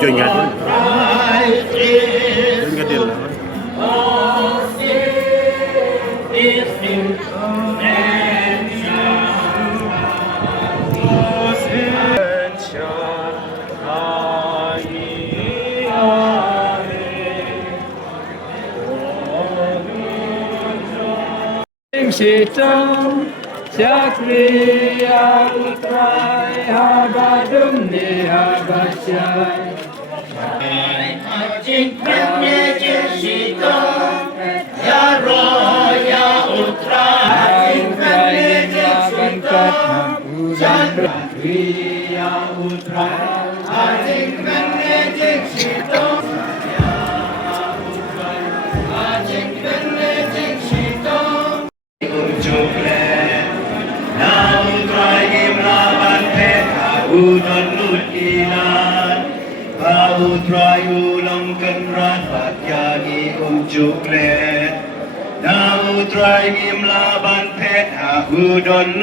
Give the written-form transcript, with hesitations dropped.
Join gadil. Join gadil. Sitam Syakriya Utrai Habadum Nihabasyai Ajik Menyeje Sitam Ya Roya Utrai Menyeje Sitam Syakriya Utrai Ajik Menyeje Sitam Udon lukinan, Pautrayu langkenran Patyagi ujuklet, Nautrayu mlaban pet, Udon